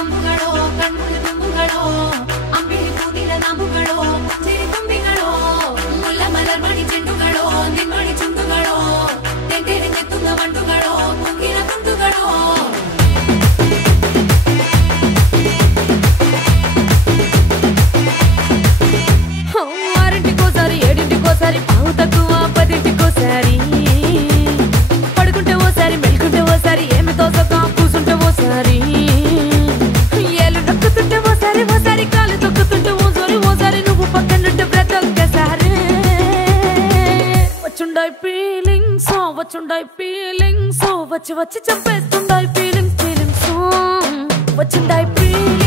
ಅಂಬುಗಳೋ ಕಣ್ಣುಗಳು ತುಂಬುಗಳೋ ಅಂಬಿಳಿ ಕೂದಿನ ನಾಮುಗಳೋ ಚಿರಿ ತುಂಬಿಗಳೋ ಮುಲ್ಲ ಮಲರ್ ಮಣಿ ಚೆಂಡುಗಳೋ ನಿಮ್ಮಣಿ ಚುಂಡುಗಳೋ ತೆಂಟೆರೆ ತೆತ್ತುಂಗ ಬಂಡುಗಳೋ ಮುಗಿನ ತುಂಡುಗಳೋ ఆరింటికోసారి ఏడింటికోసారి పావు తక్కువ పదింటికోసారి పడుకుంటే ఓసారి మెలుకుంటే ఓసారి ఏమి తోసక కూసుంటే ఓసారి ఏలు నొక్కుతుంటే ఓసారి ఓసారి కాలు తొక్కుతుంటే ఓసారి నువ్వు పక్కనుంటే ప్రతి ఒక్కసారి వచ్చుండాయి ఫీలింగ్స్ వచ్చి వచ్చి చంపేస్తుండాయి ఫీలింగ్స్ వచ్చిండాయి ఫీలింగ్స్